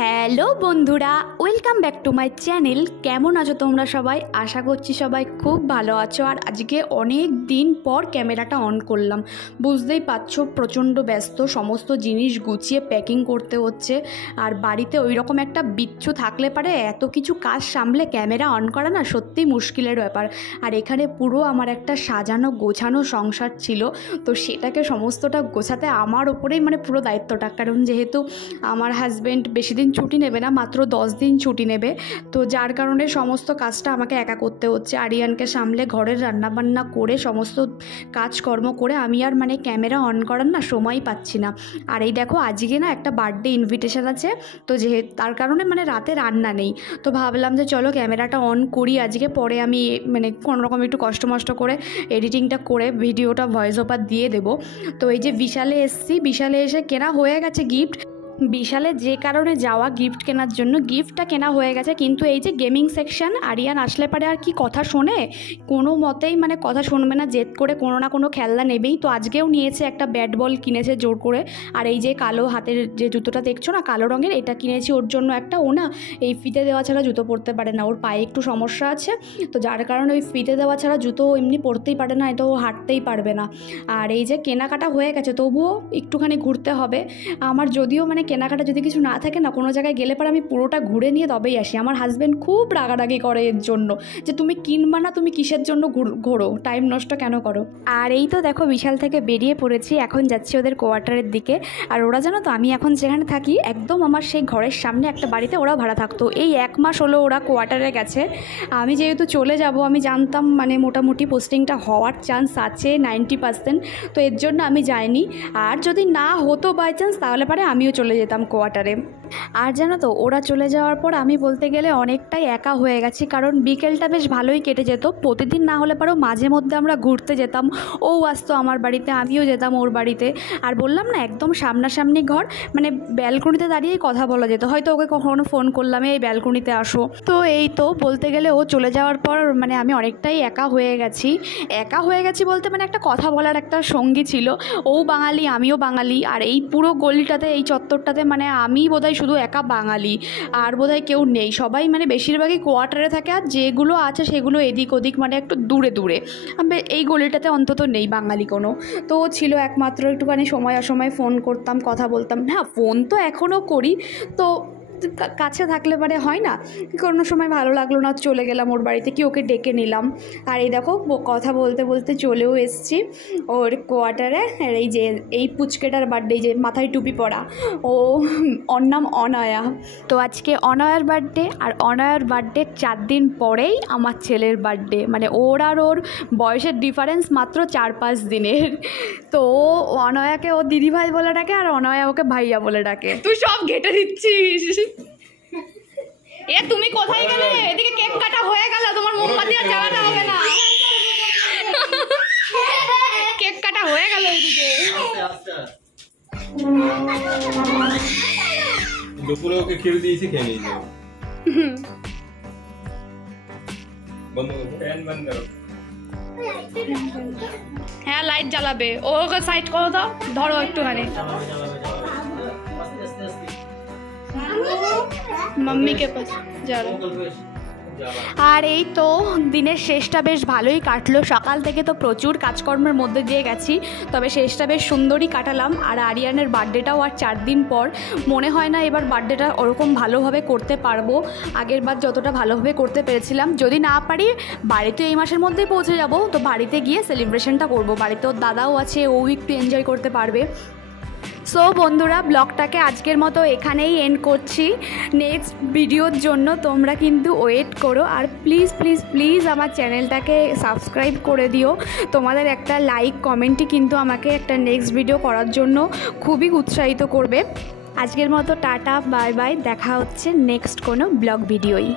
Hello বন্ধুরা, welcome back to my channel. কেমন আছো তোমরা সবাই? আশা করছি সবাই খুব ভালো আছো। আর আজকে অনেক দিন পর ক্যামেরাটা অন করলাম। বুঝতেই পারছো প্রচণ্ড ব্যস্ত, সমস্ত জিনিস গুছিয়ে প্যাকিং করতে হচ্ছে। আর বাড়িতে ওই রকম একটা বিচ্ছু থাকলে পারে এত কিছু কাজ সামলে ক্যামেরা অন করা না সত্যিই মুশকিলের ব্যাপার। আর এখানে পুরো আমার একটা সাজানো গোছানো সংসার ছিল, তো সেটাকে সমস্তটা গোছাতে আমার ওপরেই পুরো দায়িত্বটা। কারণ যেহেতু আমার হাজব্যান্ড বেশি দিন ছুটি নেবে না, মাত্র 10 দিন ছুটি নেবে, তো যার কারণে সমস্ত কাজটা আমাকে একা করতে হচ্ছে। আরিয়ানকে সামলে ঘরের রান্নাবান্না করে সমস্ত কাজকর্ম করে আমি আর ক্যামেরা অন করার না সময় পাচ্ছি না। আর এই দেখো আজকে না একটা বার্থডে ইনভিটেশন আছে, তো তার কারণে রাতে রান্না নেই, তো ভাবলাম যে চলো ক্যামেরাটা অন করি আজকে। পরে আমি কোনোরকম একটু কষ্ট করে এডিটিংটা করে ভিডিওটা ভয়েস ওভার দিয়ে দেবো। তো এই যে বিশালে এসছি, বিশালে এসে কেনা হয়ে গেছে গিফট। বিশালে যে কারণে যাওয়া গিফট কেনার জন্য, গিফটটা কেনা হয়ে গেছে, কিন্তু এই যে গেমিং সেকশন, আরিয়ান আসলে পারে আর কি কথা শোনে, কোনো মতেই কথা শুনবে না, জেদ করে কোনো না কোনো খেলনা নেবেই। তো আজকেও নিয়েছে, একটা ব্যাট বল কিনেছে জোর করে। আর এই যে কালো হাতের যে জুতোটা দেখছো না, কালো রঙের, এটা কিনেছি ওর জন্য একটা। ও না এই ফিতে দেওয়া ছাড়া জুতো পরতে পারে না, ওর পায়ে একটু সমস্যা আছে, তো যার কারণে ওই ফিতে দেওয়া ছাড়া জুতো এমনি পরতেই পারে না, এটা ও হাঁটতেই পারবে না। আর এই যে কেনাকাটা হয়ে গেছে, তবুও একটুখানি ঘুরতে হবে আমার। যদিও কেনাকাটা যদি কিছু না থাকে না, কোনো জায়গায় গেলে পরে আমি পুরোটা ঘুরে নিয়ে তবেই আসি। আমার হাজব্যান্ড খুব রাগারাগি করে এর জন্য, যে তুমি কিনবা না, তুমি কিসের জন্য ঘোরো, টাইম নষ্ট কেন করো। আর এই তো দেখো বিশাল থেকে বেরিয়ে পড়েছি, এখন যাচ্ছি ওদের কোয়ার্টারের দিকে। আর ওরা জানো তো আমি এখন যেখানে থাকি একদম আমার সেই ঘরের সামনে একটা বাড়িতে ওরা ভাড়া থাকতো। এই 1 মাস হলো ওরা কোয়ার্টারে গেছে। আমি যেহেতু চলে যাব, আমি জানতাম মোটামুটি পোস্টিংটা হওয়ার চান্স আছে 90%, তো এর জন্য আমি যাইনি। আর যদি না হতো বাই চান্স, তাহলে পরে আমিও চলে যেতাম কোয়ার্টারে। আর জানো তো ওরা চলে যাওয়ার পর আমি বলতে গেলে অনেকটাই একা হয়ে গেছি, কারণ বিকেলটা বেশ ভালোই কেটে যেত। প্রতিদিন না হলে পরেও মাঝে মধ্যে আমরা ঘুরতে যেতাম, ও আসতো আমার বাড়িতে, আমিও যেতাম ওর বাড়িতে। আর বললাম না একদম সামনাসামনি ঘর, ব্যালকনিতে দাঁড়িয়েই কথা বলা যেত। হয়তো ওকে কখনো ফোন করলাম এই ব্যালকনিতে আসো। তো এই তো বলতে গেলে ও চলে যাওয়ার পর আমি অনেকটাই একা হয়ে গেছি। একা হয়ে গেছি বলতে একটা কথা বলার একটা সঙ্গী ছিল, ও বাঙালি আমিও বাঙালি। আর এই পুরো গলিটাতে, এই চত্বরটাতে আমি বোধহয় শুধু একা বাঙালি, আর বোধহয় কেউ নেই। সবাই বেশিরভাগই কোয়ার্টারে থাকে, আর যেগুলো আছে সেগুলো এদিক ওদিক একটু দূরে দূরে। এই গলিটাতে অন্তত নেই বাঙালি কোনো। তো ছিল একমাত্র, একটুখানি সময় অসময় ফোন করতাম, কথা বলতাম। হ্যাঁ, ফোন তো এখনও করি, তো কাছে থাকলে হয় না, কোনো সময় ভালো লাগলো না, চলে গেলাম ওর বাড়িতে, কি ওকে ডেকে নিলাম। আর এই দেখো কথা বলতে বলতে চলেও এসছি ওর কোয়ার্টারে। আর এই যে এই পুচকেটার বার্থডে, যে মাথায় টুপি পরা, ওর নাম অনয়া। তো আজকে অনয়ার বার্থডে, আর অনয়ার বার্থডে 4 দিন পরেই আমার ছেলের বার্থডে। ওর আর ওর বয়সের ডিফারেন্স মাত্র 4-5 দিনের। তো অনয়াকে ও দিদিভাই বলে ডাকে, আর অনয়া ওকে ভাইয়া বলে ডাকে। তুই সব ঘেটে দিচ্ছিস। তুমি কোথায় গেলে? এদিকে কেক কাটা হয়ে গেল, তোমার মোমবাতি আর জ্বালাতে হবে না। কেক কাটা হয়ে গেল এদিকে। দুপুরে ওকে খেয়ে দিয়েছি, খেয়ে নিয়েছি। বন্ধ করো, ফ্যান বন্ধ করো। হ্যাঁ, লাইট জ্বালাবে। ওকে সাইড করো তো, ধরো একটুখানি। मम्मी के पास जा रहा। আর এই তো দিনের শেষটা বেশ ভালোই কাটলো। সকাল থেকে তো প্রচুর কাজকর্মের মধ্যে দিয়ে গেছি, তবে শেষটা বেশ সুন্দরই কাটালাম। আর আরিয়ানের বার্থডেটাও আর 4 দিন পর। মনে হয় না এবার বার্থডেটা ওরকম ভালোভাবে করতে পারবো, আগের বার যতটা ভালোভাবে করতে পেরেছিলাম। যদি না পারি, বাড়িতে এই মাসের মধ্যেই পৌঁছে যাব, তো বাড়িতে গিয়ে সেলিব্রেশনটা করব। বাড়িতে ওর দাদাও আছে, ও একটু এনজয় করতে পারবে। সো বন্ধুরা, ব্লগটাকে আজকের মতো এখানেই এন্ড করছি। নেক্সট ভিডিওর জন্য তোমরা কিন্তু ওয়েট করো। আর প্লিজ প্লিজ প্লিজ আমার চ্যানেলটাকে সাবস্ক্রাইব করে দিও। তোমাদের একটা লাইক কমেন্টই কিন্তু আমাকে একটা নেক্সট ভিডিও করার জন্য খুবই উৎসাহিত করবে। আজকের মতো টাটা, বাই বাই, দেখা হচ্ছে নেক্সট কোনো ব্লগ ভিডিওই।